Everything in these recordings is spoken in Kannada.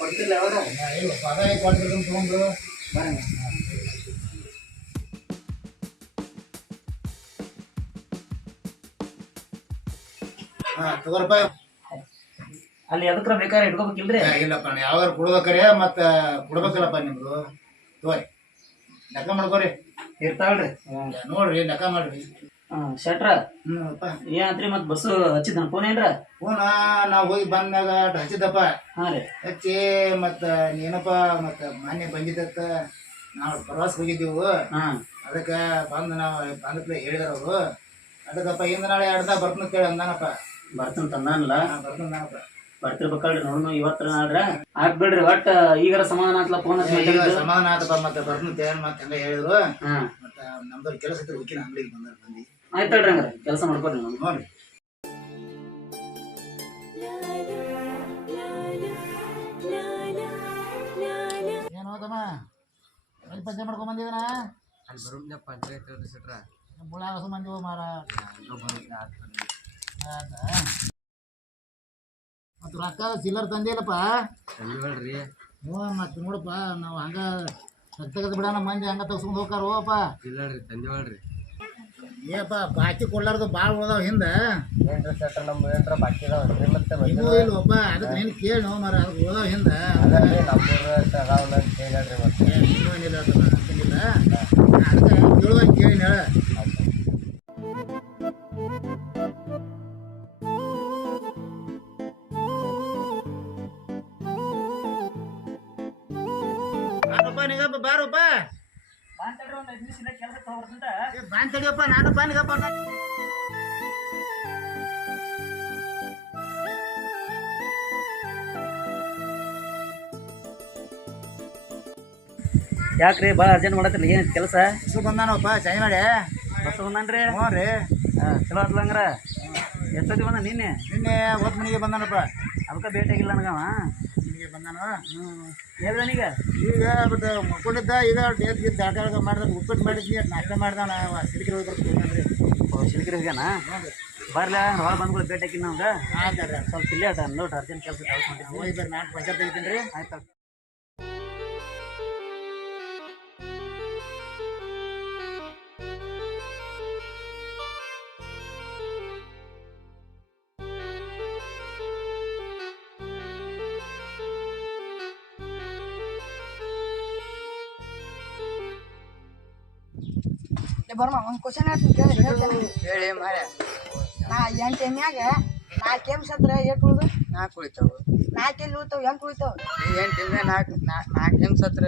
ಕೊಡ್ತಿಲ್ಲ ಅವರು. ಇಲ್ಲ ಪದಾಯ ಕೊಡ್ಬೇಕು ತೊಗೊಂಡು ಬರೋಣ ಹಾಂ ತಗೋರಪ್ಪ. ಅಲ್ಲಿ ಎದಕ್ರ ಬೇಕಾದ್ರೆ ಇಟ್ಕೋಬೇಕಿಲ್ರಿ? ರೀ ಇಲ್ಲಪ್ಪ ನಾನು ಯಾವಾಗ ಕೊಡ್ಬೇಕಾರೆ ಮತ್ತೆ ಕೊಡ್ಬೇಕಲ್ಲಪ್ಪ ನಿಮ್ದು. ತೋರಿ ಲೆಕ್ಕ ಮಾಡ್ಕೋರಿ. ಇರ್ತಾವಲ್ರಿ ನೋಡ್ರಿ ಲೆಕ್ಕ ಮಾಡ್ರಿ. ಶೆಟ್ರ ಹ್ಞೂ ಅಪ್ಪ ಏನಂತ್ರಿ ಮತ್ ಬಸ್ ಹಚ್ಚಿದ ಫೋನ್ ಏನ್ರ? ಫೋನ ನಾವು ಹೋಗಿ ಬಂದಾಗ ಹಚ್ಚಿದಪ್ಪ ಹಚ್ಚಿದ್ದಪ್ಪ. ಹಾ ರೀ. ಹಚ್ಚಿ ಮತ್ತ ನೀನಪ್ಪ ಮತ್ತ ಮಾನ್ಯ ಬಂದಿದ್ದತ್ತ. ನಾವು ಪ್ರವಾಸ ಹೋಗಿದ್ದೀವು. ಹಾ. ಅದಕ್ಕೆ ಬಂದು ನಾವು ಬಂದಪ್ಲೆ ಹೇಳಿದ್ರು ಅವರು. ಅದಕ್ಕಪ್ಪ ಇಂದ ನಾಳೆ ಎರಡು ಬರ್ತೀನಿ ಕೇಳಿ ಅಂದಾನಪ್ಪ. ಬರ್ತೀನಿ ತಂದಾನಲ್ಲ? ಬರ್ತನ ಬರ್ತೀನಿ ಬರ್ತಿರ್ಬೇಕಲ್ರಿ ನೋಡ್ನು ಇವತ್ತರ ನಾಡ್ರ ಆಗ್ಬಿಡ್ರಿ ಒಟ್ಟ ಈಗಾರ ಸಮಾಧಾನ ಆತ್ಲ ಫೋನ್ ಈಗ. ಸಮಾಧಾನ ಆತಪ್ಪ ಮತ್ತೆ ಬರ್ತೀನಿ ಮತ್ತೆ ಹಂಗ ಹೇಳಿದ್ರು. ಹಾ. ಮತ್ತೆ ನಮ್ದು ಕೆಲಸ ಇತ್ತು ಹೋಗಿನ ಅಂಗಡಿಗೆ ಬಂದಾರ ಬಂದು. ಆಯ್ತಲ್ರಿ ಹಂಗಾರ ಕೆಲಸ ಮಾಡ್ಕೊರಿ ನಾನು. ನೋಡ್ರಿ ಏನು ತಮ್ಮ ಎಲ್ಲಿ ಪಂಚೆ ಮಾಡ್ಕೊಂಡ್ ಬಂದಿದ್ದಾನ ಅಲ್ಲಿ ಬರೋಣ ಪಂಚಾಯತ್ ಹೇಳ್ರಿ ಸಿಟ್ರ ಮುಳ ಹೊಸ ಮಂದಿ ಮಾರ ಮತ್ತು ರೊಕ್ಕ ಚಿಲ್ಲರ್ ತಂದಿಲ್ಲಪ್ಪ ಹೇಳ್ರಿ ಹ್ಞೂ ಮತ್ತೆ ನೋಡಪ್ಪ ನಾವು ಹಂಗ ತೆಗದ್ ಬಿಡೋಣ ಮಂದಿ ಹಂಗ ತಗ್ಸ್ಕೊಂಡು ಹೋಗಾರ ಹೋಗಪ್ಪ. ಇಲ್ಲ ರೀ ತಂದೆ ಏಪ್ಪ ಬಾಕಿ ಕೊಡ್ಲಾರ್ದು ಭಾಳ ಉಳ್ದಾವ ಹಿಂದೆ? ಏನ್ರಿ ಸೆಟ್ರ ನಮ್ಮ ಏನ್ರ ಬಾಕಿ ಮತ್ತೆ ಇದು ಇಲ್ವಪ್ಪ ಅದಕ್ಕೆ ನೀನು ಕೇಳಿ ನೋ ಮರ ಅದಕ್ಕೆ ಉಳ್ದಾವ ಹಿಂದೆ? ಅದನ್ರಿ ನಮ್ಮೂರ ಅದಾವಲ್ಲ ಅಂತ ಹೇಳ್ರಿ ಮತ್ತೆ. ಏನಿಲ್ಲ ನಾನು ಅದಕ್ಕೆ ಕೇಳುವಂಗೆ ಕೇಳಿ ಹೇಳ. ಬಾರಪ್ಪ ನಿಗಪ್ಪ ಬಾರಪ್ಪ. ಏ, ಬಾನ್ ತಡಿಯಪ್ಪ ನಾನು ಬಾನಿಗಪ್ಪ ಯಾಕ್ರಿ ಭಾಳ ಅರ್ಜೆಂಟ್ ಮಾಡತ್ರಿ ಏನ್ ಕೆಲಸ? ಇಷ್ಟು ಬಂದಾನಪ್ಪ ಚೈ ಮಾಡಿ. ಬಸ್ ಬಂದನ್ರಿ? ಹ್ಞೂ ರೀ. ಹಾ ಚಲೋ ಆತ್ಲ ಹಂಗಾರ? ಎಷ್ಟೊತ್ತಿ ಬಂದ ನಿನ್ನೆ? ನಿನ್ನೆ ಹೊತ್ತು ಮನೆಗೆ ಬಂದಾನಪ್ಪ. ಅದಕ್ಕೆ ಭೇಟಿ ಆಗಿಲ್ಲ ನನಗವ. ಬಂದಾನ ಹೇಳ್ದನೀಗ ಈಗ? ಬಟ್ ಮುಕ್ಕೊಂಡಿದ್ದ ಈಗ ಡೇಟ್ ಗೀಟ್ ದಾಟಾಗ ಮಾಡಿದ್ವಿ ಅದ್ ನಾಷ್ಟ ಮಾಡ್ದಾನ ಸಿಲಿಕಿರಿ ಹೋಗಿ ಬರ್ತೀವಿ ಹೋಗ್ಯಾನ? ಬರಲಾ ಹೊರ ಬಂದ್ಗಳು ಭೇಟಿ ಹಾಕಿ ನಮ್ಗೆ ಆಯ್ತು ಸ್ವಲ್ಪ ಇಲ್ಲೇ ಅದ ನೋಡಿ ಅರ್ಜೆಂಟ್ ಕೆಲಸ ಹೋಗಿ ಬರ್ರಿ ನಾಲ್ಕು ಪಂಚಾಯತ್ ತೆಗಿತೀನಿ ರೀ. ಆಯ್ತು. ಬರ್ಮ ಒಂದು ಕ್ವಶನ್ ಹೇಳ್ತೀನಿ ಕೇಳಿ ಹೇಳ್ತೇನೆ. ಹೇಳಿ ಮಾರ್ಯ ನಾ ಎಂಟು ಎಮ್ಯಾಗ ನಾಲ್ಕು ಎಂ ಸತ್ರ ಎಷ್ಟು ಉಳಿದು ನಾಲ್ಕು ಉಳಿತಾವು. ನಾಲ್ಕು ಎಲ್ಲಿ ಉಳಿತಾವ? ಎಂಟು ಉಳಿತಾವ? ಎಂಟು ತಿಂಗಳ ನಾಲ್ಕು ನಾಲ್ಕು ಎಂ ಹತ್ರ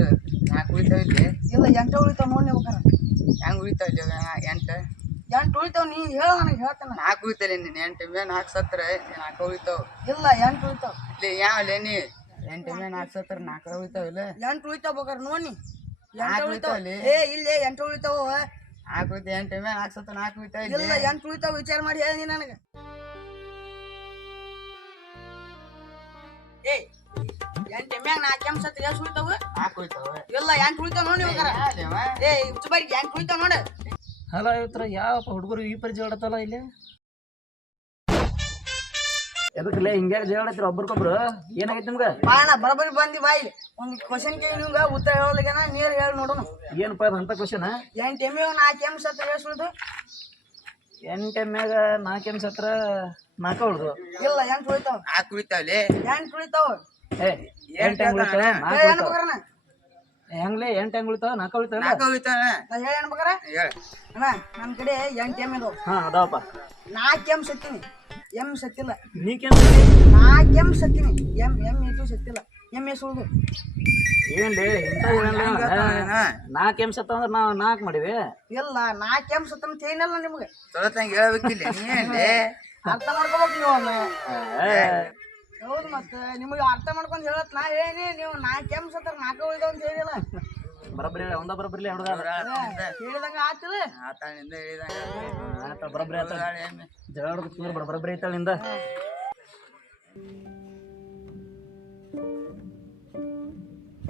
ನಾಲ್ಕು ಉಳಿತಾವ ಇಲ್ಲಿ? ಇಲ್ಲ ಎಂಟು ಉಳಿತಾವ ನೋಡಿ ಹೆಂಗ್ ಉಳಿತಾವ ಇಲ್ಲಿ ಎಂಟು? ಎಂಟು ಉಳಿತಾವ ನೀ ಹೇಳ ನನಗೆ ಹೇಳ್ತೇನೆ ನಾಲ್ಕು ಉಳಿತಾವ ನೀನು ಎಂಟು ತಿಂಗಳ ನಾಲ್ಕು ಸತ್ರ ನಾಲ್ಕು ಉಳಿತಾವ. ಇಲ್ಲ ಎಂಟು ಉಳಿತಾವ. ಇಲ್ಲಿ ಯಾವ ನೀ? ಎಂಟು ತಿಂಗಳ ನಾಲ್ಕು ಸತ್ರ ನಾಲ್ಕು ಉಳಿತಾವ ಇಲ್ಲ? ಎಂಟು ಉಳಿತಾವ ಬೇಕಾರೆ ನೋಡಿ ಎಂಟು ನಾಲ್ಕು ಉಳಿತಾವ? ಏ ಇಲ್ಲೇ ಎಂಟು ಉಳಿತಾವ ನಾಲ್ಕು ಎಂಟು ನಾಲ್ಕು ನಾಲ್ಕು ಇಲ್ಲ ಎಂಟು ಉಳಿತಾವ ವಿಚಾರ ಮಾಡಿ ಹೇಳಿ ನೀ ನನಗೆ. ಏ ಎಂಟು ನಾಲ್ಕು ಎಂ ಸತ್ರ ಎಷ್ಟು ಉಳಿತಾವ ನಾಲ್ಕು ಉಳಿತಾವ ಇಲ್ಲ ಎಂಟು ಉಳಿತಾವ ನೋಡಿ? ಏ ಉಚ್ಚಬಾರಿ ಎಂಟು ಉಳಿತಾವ ನೋಡು. ಅಲ್ಲ ಇವತ್ತರ ಯಾವ ಹುಡುಗರು ಈ ಪರಿ ಜಗಳತ್ತಲ್ಲ ಇಲ್ಲಿ? ಎದಕ್ಕಲ್ಲ ಹಿಂಗೆ ಜಗಳತ್ತೀರ ಒಬ್ರಿಗೊಬ್ರು? ಏನಾಗೈತಿ ನಿಮ್ಗೆ? ಬಾಣ ಬರಬರಿ ಬಂದಿ ಬಾಯಿ ಒಂದು ಕ್ವಶನ್ ಕೇಳಿ ನಿಮ್ಗೆ ಉತ್ತರ ನೀರ್ ಹೇಳಿ ನೋಡೋಣ. ಏನಪ್ಪ ಅದು ಅಂತ ಕ್ವಶನ್ ಎಂಟು ಎಮ್ಮೆ ನಾಲ್ಕು ಎಂ ಸತ್ರ ಎಷ್ಟು ಉಳ್ದು ಎಂಟು ಎಮ್ಮ್ಯಾಗ ನಾಲ್ಕು ಎಮ್ಸ್ ಹತ್ರ ನಾಲ್ಕು ಉಳ್ದು. ಇಲ್ಲ ಎಂಟು ಉಳಿತಾವ. ನಾಲ್ಕು ಉಳಿತಾವಲ್ಲಿ ಎಂಟು ಉಳಿತಾವ. ಎಂಟು ಹೆಂಗ್ ಉಳಿತಾವ? ನಾಲ್ಕು ಏನ್ ಉಳಿತಾವ. ಹೆಂಗ್ಲೆ ಎಂಟು ಹೆಂಗ್ ಉಳಿತಾವ? ನಾಲ್ಕು ಉಳಿತಾವ? ನಾಲ್ಕು ಉಳಿತಾವ. ನಾ ಹೇಳಿ ಅಣ್ಣ ನನ್ನ ಕಡೆ ಎಂಟು ಎಂ ಇದಾವ. ಹಾ ಅದಾವಪ್ಪ. ನಾಲ್ಕು ಎಂ ಸತ್ತೀನಿ. ಎಂ ಸತ್ತಿಲ್ಲ. ನೀಕೇನ್ ನಾಲ್ಕು ಎಂ ಸತ್ತೀನಿ. ಎಂ ಎಂ ಎಷ್ಟು ಸತ್ತಿಲ್ಲ. ಎಂ ಬರಬ್ರಿ ಬರಬ್ರಿ ಏನ್ಲಿ? ಇಂಥ ನಾಲ್ಕು ಎಮ್ಸ್ ಹತ್ತ ಅಂದ್ರೆ ನಾವು ನಾಲ್ಕು ಮಾಡಿವಿ. ಇಲ್ಲ ನಾಲ್ಕು ಎಂ ಏನಿಲ್ಲ ನಿಮ್ಗೆ. ಹೇಳ್ಬೇಕಿಲ್ಲ ಅರ್ಥ ಮಾಡ್ಕೋಬೇಕು ನೀವು ಹೌದು ಮತ್ತೆ ನಿಮಗೆ ಅರ್ಥ ಮಾಡ್ಕೊಂಡು ಹೇಳತ್ ನಾ ನೀವು ನಾಲ್ಕು ಉಳಿದ ಅಂತ ಹೇಳಿಲ್ಲ. ಬರಬರಿ ಒಂದ ಬರೋಬ್ಬರಿ ಹುಡುಗ. ಹೇಳಿದಂಗ ಆತಿಲ್ಲ. ಆತಾಳಿಂದ ಹೇಳಿದಂಗ ಆತ. ಬರಬರಿ ಆತ ಜಗಳ ಹುಡುಗ ಬರೋಬ್ಬರಿ ಐತಾಳ ನಿಂದ. ಏ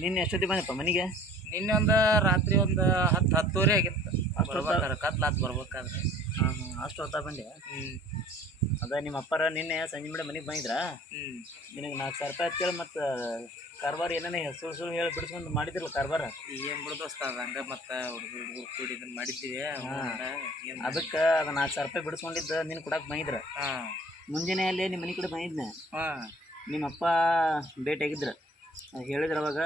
ನಿನ್ನೆ ಎಷ್ಟೊತ್ತಿಗೆ ಬಂದಪ್ಪ ಮನೆಗೆ? ನಿನ್ನೆ ಒಂದು ರಾತ್ರಿ ಒಂದು ಹತ್ತು ಹತ್ತುವರೆ ಆಗಿತ್ತು. ಬರ್ಬೇಕಾದ್ರೆ ಕತ್ಲಾತ್ ಬರ್ಬೇಕಾದ್ರೆ. ಹಾಂ ಹಾಂ. ಅಷ್ಟು ಹೊತ್ತಾಗ ಬಂದೆ? ಹ್ಞೂ ಅದ ನಿಮ್ಮ ಅಪ್ಪರ ನಿನ್ನೆ ಸಂಜೆ ಮೇಲೆ ಮನೆಗೆ ಬಂದಿದ್ರಾ? ಹ್ಞೂ ನಿನಗೆ ನಾಲ್ಕು ಸಾವಿರ ರೂಪಾಯಿ ಅಂತೇಳಿ ಮತ್ತು ಕಾರ್ಬಾರ್ ಏನೇನೇ ಹೆಸರು ಸುಳ್ಳು ಹೇಳಿ ಬಿಡಿಸ್ಕೊಂಡು ಮಾಡಿದ್ರಲ್ಲ ಕಾರ್ಬಾರ ಏನು ಬಿಡು ಅದು ಹಂಗೆ ಮತ್ತ ಹುಡುಗರು ಹುಡುಗರು ಕೂಡಿ ಇದನ್ನು ಮಾಡಿದ್ದೀವಿ. ಅದಕ್ಕೆ ಅದು ನಾಲ್ಕು ಸಾವಿರ ರೂಪಾಯಿ ಬಿಡಿಸ್ಕೊಂಡಿದ್ದು ನಿನ್ನ ಕೊಡಕ್ಕೆ ಬಂದಿದ್ರ? ಮುಂಜಾನೆ ಅಲ್ಲಿ ನಿಮ್ಮ ಮನೆ ಕಡೆ ಬಂದಿದ್ನ? ಹಾ. ನಿಮ್ಮ ಅಪ್ಪ ಭೇಟಿಯಾಗಿದ್ರು ಹೇಳಿದ್ರು ಅವಾಗ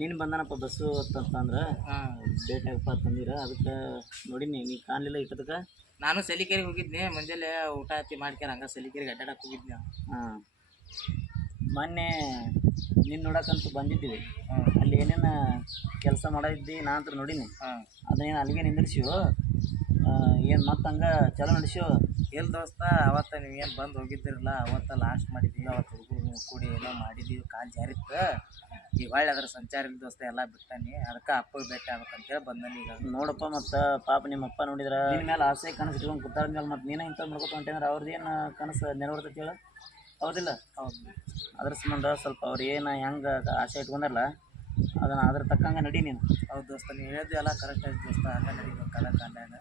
ನೀನು ಬಂದಾನಪ್ಪ ಬಸ್ಸು ಅಂತಂದ್ರೆ ಹಾ. ಭೇಟಿಯಾಗಪ್ಪ ತಂದಿರ ಅದಕ್ಕೆ ನೋಡಿನಿ ನೀ ಕಾಣಲಿಲ್ಲ ಇಟ್ಟದಕ್ಕೆ ನಾನು ಸಲಿಕೆರೆಗೆ ಹೋಗಿದ್ನಿ ಮುಂಜಾನೆ ಊಟ ಹತ್ತಿ ಮಾಡ್ಕೊಂಡು ಹಂಗ ಸಲಿಕೆರೆಗೆ ಹೋಗಿದ್ದೆ ಹೋಗಿದ್ನಿ ಹಾಂ. ಮೊನ್ನೆ ನಿನ್ನ ನೋಡಕ್ಕಂತೂ ಬಂದಿದ್ದೀವಿ. ಅಲ್ಲಿ ಏನೇನು ಕೆಲಸ ಮಾಡಿದ್ದಿ ನಾ ಅಂತ ನೋಡೀನಿ. ಹಾಂ. ಅದನ್ನೇನು ಅಲ್ಲಿಗೆ ನಿಂದಿರ್ಸಿವು? ಏನು ಮತ್ತೆ ಹಂಗೆ ಚಲೋ ನಡೆಸು ಎಲ್ಲಿ ದೋಸ್ತ ಅವತ್ತ ನೀವು ಏನು ಬಂದು ಹೋಗಿದ್ದಿರಲ್ಲ ಅವತ್ತ ಲಾಸ್ಟ್ ಮಾಡಿದ್ದೀವಿ ಅವತ್ತು ಹುಡುಗರು ಕೂಡಿ ಏನೋ ಮಾಡಿದ್ದೀವಿ ಕಾಲು ಜಾರಿತ್ತು. ಈಗ ಹೊಳ್ಳಿ ಅದ್ರ ಸಂಚಾರ ಇಲ್ಲ ದೋಸ್ತ ಎಲ್ಲ ಬಿಟ್ಟಾನಿ. ಅದಕ್ಕೆ ಅಪ್ಪ ಭೇಟಿ ಆಗ್ಬೇಕಂತೇಳಿ ಬಂದಾನೆ ಈಗ. ನೋಡಪ್ಪ ಮತ್ತು ಪಾಪ ನಿಮ್ಮಪ್ಪ ನೋಡಿದ್ರೆ? ನಿನ್ನ ಮೇಲೆ ಆಸೆ ಕನಸು ಇಟ್ಕೊಂಡು ಕೂತಾದ ಮೇಲೆ ಮತ್ತು ನೀನೇ ಇಂಥ ಮಾಡ್ಕೊತ ಅವ್ರದ್ದು ಅವ್ರದ್ದೇನು ಕನಸು ನೆರವೇರ್ತೈತಿ ಹೇಳ? ಹೌದಿಲ್ಲ ಹೌದು. ಅದ್ರ ಸಂಬಂಧ ಸ್ವಲ್ಪ ಅವ್ರು ಏನು ಹೆಂಗೆ ಆಸೆ ಇಟ್ಕೊಂಡಾರಲ್ಲ ಅದನ್ನು ಅದ್ರ ತಕ್ಕಂಗೆ ನಡಿ ನೀನು. ಹೌದು ದೋಸ್ತ ನೀವು ಹೇಳಿದ್ದು ಎಲ್ಲ ಕರೆಕ್ಟ್ ದೋಸ್ತ ಹಂಗೆ ನಡಿಬೇಕಲ್ಲ ಕಾಲ ಹ್ಞೂ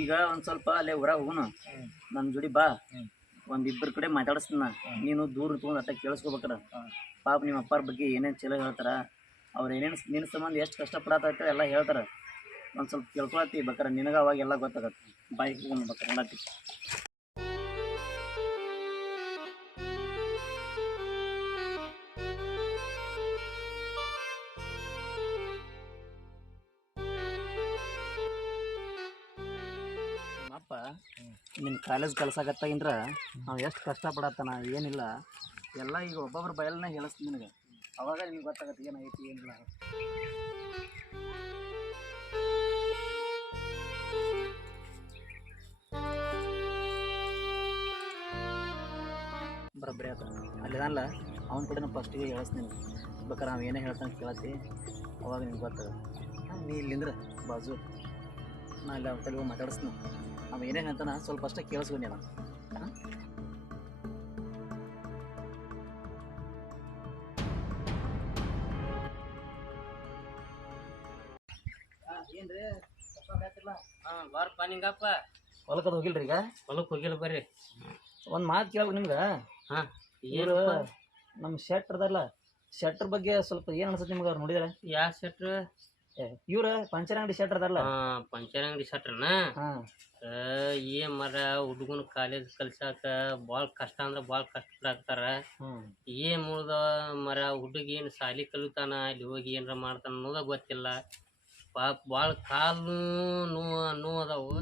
ಈಗ ಒಂದು ಸ್ವಲ್ಪ ಅಲ್ಲೇ ಹೊರ ಹೋಗುನು. ಹ್ಞೂ ನನ್ನ ಜೋಡಿ ಬಾ. ಒಂದಿಬ್ಬರ ಇಬ್ಬರ ಕಡೆ ಮಾತಾಡಿಸ್ತೀನಿ ನೀನು ದೂರ ತೊಗೊಂಡು ಅತ್ತ ಕೇಳಿಸ್ಕೋಬೇಕಾರ ಪಾಪ ನಿಮ್ಮ ಅಪ್ಪಾರ ಬಗ್ಗೆ ಏನೇನು ಚಲೋ ಹೇಳ್ತಾರ ಅವ್ರು ಏನೇನು ನಿನ್ನ ಸಂಬಂಧ ಎಷ್ಟು ಕಷ್ಟಪಡತ್ತ ಎಲ್ಲ ಹೇಳ್ತಾರೆ. ಒಂದು ಸ್ವಲ್ಪ ಕೇಳ್ಕೊಳತ್ತಿ ಬೇಕಾರೆ ನಿನಗೆ ಅವಾಗ ಎಲ್ಲ ಗೊತ್ತಾಗತ್ತೆ. ಬಾಯಿ ಬೇಕಾರ ಬೇಕಾರೆ ನಿನ್ನ ಕಾಲೇಜ್ ಕಲ್ಸಾಕತ್ತಾಗಿಂದ್ರ ನಾವು ಎಷ್ಟು ಕಷ್ಟಪಡತ್ತಾನ, ಏನಿಲ್ಲ. ಎಲ್ಲ ಈಗ ಒಬ್ಬೊಬ್ರ ಬಯಲನ್ನ ಹೇಳಿಸ್ತೀನಿ ನಿನಗೆ. ಅವಾಗ ನಿಮ್ಗೆ ಗೊತ್ತಾಗತ್ತೆ ಏನಾಗೈತಿ ಏನಿಲ್ಲ ಬರೋಬ್ಬರಿ ಆತ. ಅಲ್ಲಿದಲ್ಲ ಅವ್ನ ಕೂಡ ಫಸ್ಟಿಗೆ ಹೇಳಿಸ್ತೀನಿ ಬೇಕಾರೆ ನಾವು ಏನೇ ಹೇಳ್ತಾನೆ ಕೇಳತ್ತಿ, ಅವಾಗ ನಿಮ್ಗೆ ಗೊತ್ತಾಗ ನೀ ಇಲ್ಲಿಂದ್ರೆ ಬಾಜು. ನಾ ಅಲ್ಲಿ ಅವ್ರ ಕಡೆ ಮಾತಾಡಿಸ್ತೀನಿ. ಅವ ಏನೇನು ಹೇಳ್ತಾನ ಸ್ವಲ್ಪ ಅಷ್ಟೇ ಕೇಳಿಸ್ಕೊಂಡೆ ನಾನು ಹಾಂ ಏನ್ರಿ? ಹಾಂ ಬಾರಪ್ಪ ನಿಂಗಪ್ಪ. ಹೊಲಕ್ಕದ ಹೋಗಿಲ್ರಿ ಈಗ? ಹೊಲಕ್ಕೆ ಹೋಗಿಲ್ಲ ಬರ್ರಿ. ಒಂದು ಮಾತು ಕೇಳ್ಬೇಕು ನಿಮ್ಗೆ. ಹಾಂ ಏನು ನಮ್ಮ ಶೆಟ್ರದಲ್ಲ ಶೆಟ್ರ್ ಬಗ್ಗೆ ಸ್ವಲ್ಪ ಏನು ಅನ್ಸುತ್ತೆ ನಿಮ್ಗೆ ಅವ್ರು ನೋಡಿದ್ರೆ? ಯಾವ ಶೆಟ್ರ್? ಇವ್ರ ಪಂಚರ್ ಅಂಗಡಿ ಶೆಟ್ರ್ ಪಂಚರಂಗಡಿ ಹಾಂ ಪಂಚರ್ ಅಂಗಡಿ ಶೆಟ್ರನ ಹಾಂ. ಏನ್ ಮರ ಹುಡುಗನ ಕಾಲೇಜ್ ಕಲ್ಸಾಕ ಬಾಳ ಕಷ್ಟ ಅಂದ್ರ ಬಾಳ ಕಷ್ಟ ಆಗ್ತಾರ ಏನ್ ಮುಳ್ದ ಮರ ಹುಡುಗ ಏನ್ ಸಾಲಿ ಕಲಿತಾನ ಅಲ್ಲಿ ಹೋಗಿ ಏನ್ರ ಮಾಡ್ತಾನ ಅನ್ನೋದ ಗೊತ್ತಿಲ್ಲ. ಪಾಪ ಬಾಳ ಕಾಲು ನೋವು ನೋವು ಅದಾವು.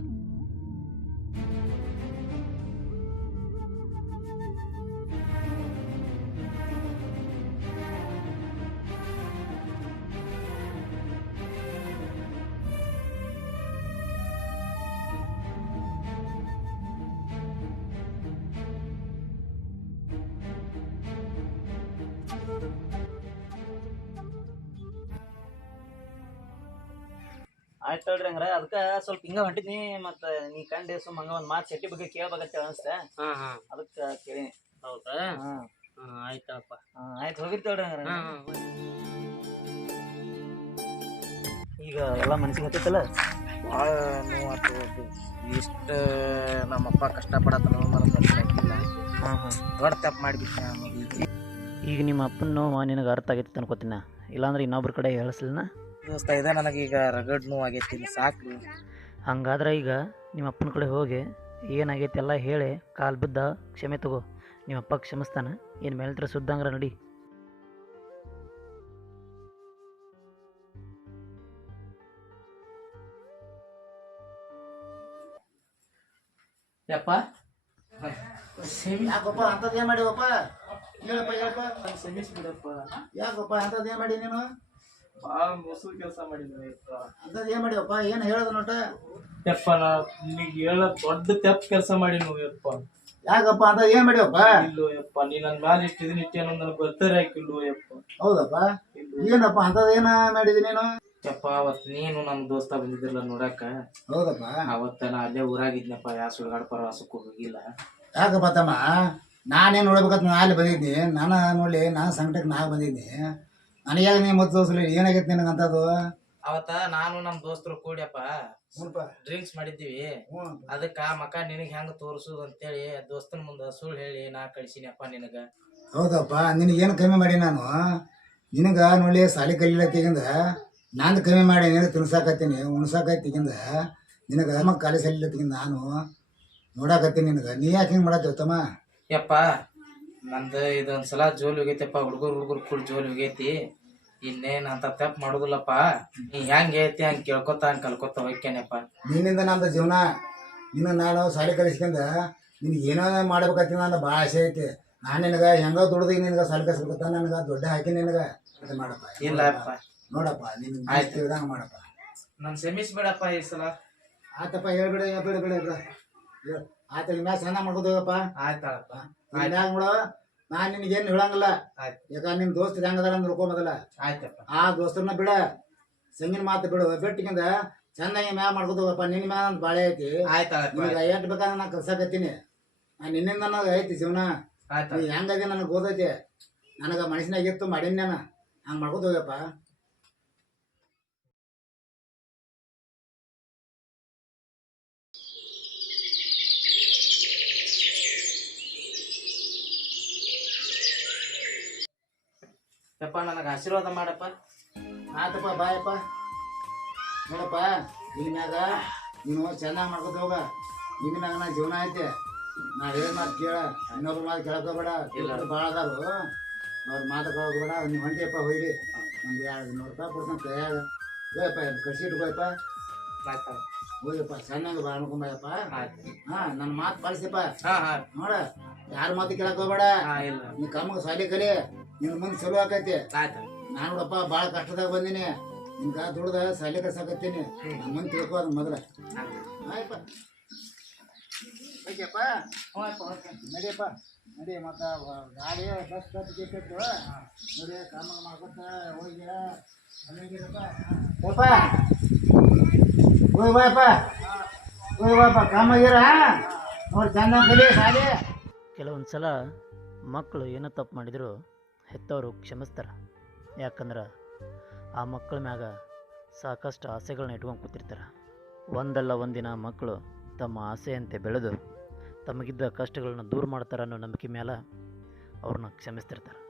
ಆಯ್ತು ಹೇಳ್ರಿ ಹಂಗ್ರ ಅದಕ್ಕೆ ಸ್ವಲ್ಪ ಹಿಂಗ ಹೊಂಟಿದ್ನಿ ಮತ್ತು ನೀ ಕಂಡು ಸುಮ್ ಹಂಗ ಒಂದ್ ಮಾತು ಶೆಟ್ಟಿ ಬಗ್ಗೆ ಕೇಳ್ಬೇಕಂತ ಅನ್ಸ್ತ ಅದಕ್ಕ ಹಾ. ಅದಕ್ಕೆ ಕೇಳಿ ಹೌದಾ? ಆಯ್ತಪ್ಪ. ಆಯ್ತು ಹೋಗಿರ್ತೇವ್ರಿ ಹಂಗಾರ. ಈಗ ಎಲ್ಲ ಮನ್ಸಿಗೆ ಹತ್ತೈತಲ್ಲ ಭಾಳ ನೋವಾತು ಇಷ್ಟು ನಮ್ಮಪ್ಪ ಕಷ್ಟಪಡತ್ತ ಮನಸ್ಸಿಲ್ಲ ಹಾಂ ಹಾಂ. ದೊಡ್ಡ ತಪ್ಪು ಮಾಡಿಬಿಟ್ಟೆ ಈಗ ನಿಮ್ಮ ಅಪ್ಪನ ನೋವು ನಿನಗೆ ಅರ್ಥ ಆಗೈತೆ ಅನ್ಕೋತೀನಿ? ಇಲ್ಲಾಂದ್ರೆ ಇನ್ನೊಬ್ರ ಕಡೆ ಹೇಳಿಸ್ಲಿನ? ದೋಸ್ತ ಇದೆ. ನನಗೀಗ ರಗಡ್ ನೋವು ಆಗೈತಿ ಸಾಕು ಹಂಗಾದ್ರೆ ಈಗ ನಿಮ್ಮ ಅಪ್ಪನ ಕಡೆ ಹೋಗಿ ಏನಾಗೈತಿ ಎಲ್ಲ ಹೇಳಿ ಕಾಲು ಬಿದ್ದ ಕ್ಷಮೆ ತಗೋ. ನಿಮ್ಮ ಅಪ್ಪ ಕ್ಷಮಿಸ್ತಾನೆ. ಏನು ಮೇಲ್ತ್ರ ಸುದ್ದಂಗ್ರ ನಡಿ. ಯಪ್ಪ. ಯಾಕಪ್ಪ ಮಾಡಿ ಮಾಡಿವಪ್ಪ ಹೇಳಪ್ಪ ಹೇಳಪ್ಪ. ಕ್ಷಮಿಸ್ಬಿಡಪ್ಪ. ಯಾಕಪ್ಪ ಅಂಥದ್ದು ಏನು ಮಾಡಿ ನೀನು? ಭಾಳ ಮೋಸದ ಕೆಲಸ ಯಪ್ಪ ಅಂಥದ್ದು ಏನು ಮಾಡಿವಪ್ಪ? ಏನು ಹೇಳೋದು ನೋಟ? ಯಪ್ಪ ನಾ ನಿನಗೆ ಹೇಳ ದೊಡ್ಡ ತೆಪ್ಪ ಕೆಲಸ ಮಾಡಿ ನೋಯಪ್ಪ ಯಪ್ಪ. ಯಾಕಪ್ಪ? ಅಂತ ಏನು ಮಾಡಿವಪ್ಪ? ಇಲ್ಲೋ ಯಪ್ಪ ನೀ ನನ್ನ ಮ್ಯಾಲ ಇಷ್ಟು ಇದನ್ನ ಇಟ್ಟೇನೋ ನನಗೆ ಗೊತ್ತರೇ ಹಾಕಿಲ್ಲೋ ಯಪ್ಪ. ಹೌದಪ್ಪ? ಏನಪ್ಪ? ಅಂಥದ್ದು ಏನು ಮಾಡಿದಿ ನೀನು? ಯಪ್ಪ ಅವತ್ತು ನೀನು ನನ್ನ ದೋಸ್ತ ಬಂದಿದ್ದಿಲ್ಲ ನೋಡಕ್ಕ. ಹೌದಪ್ಪ. ಅವತ್ತ ನಾ ಅಲ್ಲೇ ಊರಾಗಿದ್ನಪ್ಪ ಯಾ ಸುಳ್ಗಾಡ ಪ್ರವಾಸಕ್ಕೆ ಹೋಗಿಲ್ಲ. ಯಾಕಪ್ಪ ತಮ್ಮ? ನಾನೇನ್ ನೋಡ್ಬೇಕಂತ ನಾ ಅಲ್ಲಿ ಬಂದಿದ್ದೆ ನಾನು ನೋಡಿ ನಾನು ಸಂಕಟಕ್ಕೆ ನಾ ಬಂದಿದ್ನಿ ನನಗೆ ನೀ ಮತ್ತೆ ತೋರಿಸಲಿ ಏನಾಗೈತೆ ನಿನಗಂತದು ಅವತ್ತ ನಾನು ನಮ್ಮ ದೋಸ್ತರು ಕೂಡ್ಯಪ್ಪ ಡ್ರಿಂಕ್ಸ್ ಮಾಡಿದ್ದೀವಿ. ಹ್ಞೂ ಅದಕ್ಕ ಮಕ ನಿನಗೆ ಹೆಂಗ್ ತೋರ್ಸುದು ಅಂತೇಳಿ ದೋಸ್ತನ ಮುಂದೆ ಸುಳ್ಳು ಹೇಳಿ ನಾ ಕಳ್ಸಿನಪ್ಪ ನಿನಗ. ಹೌದಪ್ಪ ನಿನಗೆ ಏನು ಕಮ್ಮಿ ಮಾಡಿ ನಾನು? ನಿನಗೆ ನೋಡಿ ಸಾಲಿ ಕಲಿಲತ್ತಿಗಿಂದ ನಾನು ಕಮ್ಮಿ ಮಾಡಿ ನಿನಗೆ ತಿನ್ಸಾಕತ್ತೀನಿ ಉಣ್ಸಾಕತ್ತಿಗಿಂದ ನಿನಗೆ ಮಕ್ಕ ಕಾಲಿ ಸಲಿಲತ್ತಿಗಿಂದ ನಾನು ನೋಡಾಕತ್ತೀನಿ ನಿನಗೆ. ನೀ ಯಾಕೆ ಹಿಂಗೆ ಮಾಡತ್ತೀವ ತಮ್ಮ ಯಪ್ಪ ನಂದು ಇದೊಂದು ಸಲ ಜೋಲ್ ಹೋಗೈತಪ್ಪ ಹುಡುಗರು ಹುಡುಗರು ಕೂಡ ಜೋಲ್ ಹೋಗೈತಿ. ಇನ್ನೇನ್ ಅಂತ ತಪ್ಪು ಮಾಡುದಿಲ್ಲಪ್ಪ. ನೀ ಹೆಂಗ್ ಐತಿ ಹಂಗ್ ಕೇಳ್ಕೊತ ಹಂಗ್ ಕಲ್ಕೊತ ಹೋಗ್ಯಾನಪ್ಪ ನಿನ್ನಿಂದ ನಂದು ಜೀವನ ನಿನ್ನ ನಾನು ಸಾಲಿ ಕಲಿಸ್ಕೊಂಡ ನಿನ್ಗೆ ಏನೋ ಮಾಡ್ಬೇಕತ್ತಿ ನಾನು ಭಾಳ ಆಸೆ ಐತಿ. ನಾನು ನಿನಗ ಹೆಂಗೋ ದುಡ್ದು ನಿನಗೆ ಸಾಲಿ ಕಲಿಸ್ಬೇಕಂತ ನನಗೆ ದೊಡ್ಡ ಹಾಕಿ ನಿನಗೆ. ಅದು ಮಾಡಪ್ಪ. ಇಲ್ಲಪ್ಪ. ನೋಡಪ್ಪ ನಿನ್ಗೆ ಆಯ್ತು. ಮಾಡಪ್ಪ. ನಾನು ಸೆಮಿಸ್ ಬಿಡಪ್ಪ ಈ ಸಲ. ಆತಪ್ಪ ಹೇಳ್ಬಿಡ ಬಿಡ ಬಿಡ. ಬಿಡ ಹೇಳು ನಿಮ್ಮ ಮ್ಯಾಚ್ ಚೆನ್ನಾಗಿ ಮಾಡ್ಕೋತೀವಪ್ಪ ಆಯ್ತಾಳಪ್ಪ ಮ್ಯಾಗ ನೋಡ ನಾನು ನಿನಗೇನು ಹೇಳಂಗಿಲ್ಲ. ಆಯ್ತು. ಯಾಕಂದ್ರೆ ನಿಮ್ಮ ದೋಸ್ತ್ ಹೆಂಗದಾರ ನೋಡ್ಕೊಂಬದಲ್ಲ ಆಯ್ತಪ್ಪ. ಆ ದೋಸ್ತರನ್ನ ಬಿಡ. ಸಂಗಿನ ಮಾತು ಬಿಡು. ಬೆಟ್ಟಿಗಿಂದ ಚೆನ್ನಾಗಿ ಮ್ಯಾಗ ಮಾಡ್ಕೋತೀವಪ್ಪ ನಿನ್ನ ಮ್ಯಾಗ ನಂದು ಬಾಳೆ ಐತಿ. ಆಯ್ತಾಳಪ್ಪ ನಿನಗೆ ಎಷ್ಟು ಬೇಕಾದ್ರೆ ನಾನು ಕಲ್ಸಕತ್ತೀನಿ ನಾನು ನಿನ್ನಿಂದ ನನಗೆ ಐತಿ ಜೀವನ ಆಯ್ತು ಹೆಂಗದೆ ನನಗೆ ಗೊತ್ತೈತಿ. ನನಗೆ ಮನಸ್ಸಿನಾಗಿತ್ತು ಇತ್ತು ಮಾಡೀನಿ ನಾನು. ಹಂಗೆ ಮಾಡ್ಕೋತ ಯಪ್ಪ ನನಗೆ ಆಶೀರ್ವಾದ ಮಾಡಪ್ಪ. ಆತಪ್ಪ ಬಾಯಪ್ಪ. ನೋಡಪ್ಪ ನಿನ್ನ ಮ್ಯಾಗ ನೀನು ಚೆನ್ನಾಗಿ ಮಾಡ್ಕೊತ ಹೋಗ. ನಿನ್ನ ಮ್ಯಾಗ ನಾ ಜೀವನ ಐತೆ. ನಾ ಹೇಳ ಮಾತು ಕೇಳ. ಇನ್ನೊಬ್ರ ಮಾತು ಕೇಳ್ಕೋಬೇಡ. ತಿಳ್ಕೊಂಡು ಭಾಳ ಅದಾರು. ಅವ್ರ ಮಾತು ಕೇಳೋಬೇಡ ನೀವು ಹೊಂಟಿಯಪ್ಪ ಹೋಯ್ರಿ. ಒಂದು ಎರಡು ನೂರು ರೂಪಾಯಿ ಕೊಡ್ತಾನೆ ಕೈಯಾಗ ಹೋಯಪ್ಪ. ಕಸಿ ಇಟ್ಕೋಯಪ್ಪ ಹೋಯಪ್ಪ ಚೆನ್ನಾಗಿ ಬಾ ಆಯ್ತು. ಹಾಂ ನನ್ನ ಮಾತು ಪಾಲಿಸಪ್ಪ ಹಾ ಹಾ. ನೋಡ ಯಾರ ಮಾತು ಕೇಳಕ್ ಹೋಗ್ಬೇಡ ಹಾ ಇಲ್ಲ. ನೀ ಕಮ್ಮಗೆ ಸಾಲಿ ಕಲಿ. ನಿನ್ನ ಮುಂದೆ ಚಲೋ ಆಕೈತಿ. ಆಯ್ತು. ನಾನು ನೋಡಪ್ಪ ಭಾಳ ಕಷ್ಟದಾಗ ಬಂದೀನಿ. ನಿನ್ಗ ದುಡ್ದ ಸಾಲಿ ಕಳ್ಸಾಕತ್ತೀನಿ ನಮ್ಮ ಮುಂದೆ ತಿಳ್ಕೊ ಅದ್ ಮೊದಲ. ಆಯ್ಪ. ಓಕೆಪ್ಪ ನಡಿಯಪ್ಪ. ನಡಿ ಮತ್ತು ಗಾಡಿ ಬಸ್ ಬಸ್ ಬೇಕಿತ್ತು ನೋಡಿ ಕಾಮ ಮಾಡ್ಕೊತ ಹೋಗಿ ಮನೆಗಿರಪ್ಪ. ಹೋಗಿ ಬಾಯಪ್ಪ. ಹೋಗಿ ಬಾಯಪ್ಪ. ಕಾಮಾಗಿರ ನೋಡಿ ಚಂದ ಕಲಿ ಸಾಲಿ. ಕೆಲವೊಂದು ಸಲ ಮಕ್ಕಳು ಏನೋ ತಪ್ಪು ಮಾಡಿದರೂ ಹೆತ್ತವರು ಕ್ಷಮಿಸ್ತಾರೆ. ಯಾಕಂದ್ರೆ ಆ ಮಕ್ಕಳ ಮ್ಯಾಗ ಸಾಕಷ್ಟು ಆಸೆಗಳನ್ನ ಇಟ್ಕೊಂಡು ಕೂತಿರ್ತಾರೆ. ಒಂದಲ್ಲ ಒಂದಿನ ಮಕ್ಕಳು ತಮ್ಮ ಆಸೆಯಂತೆ ಬೆಳೆದು ತಮಗಿದ್ದ ಕಷ್ಟಗಳನ್ನ ದೂರ ಮಾಡ್ತಾರೆ ಅನ್ನೋ ನಂಬಿಕೆ ಮೇಲೆ ಅವ್ರನ್ನ ಕ್ಷಮಿಸ್ತಿರ್ತಾರೆ.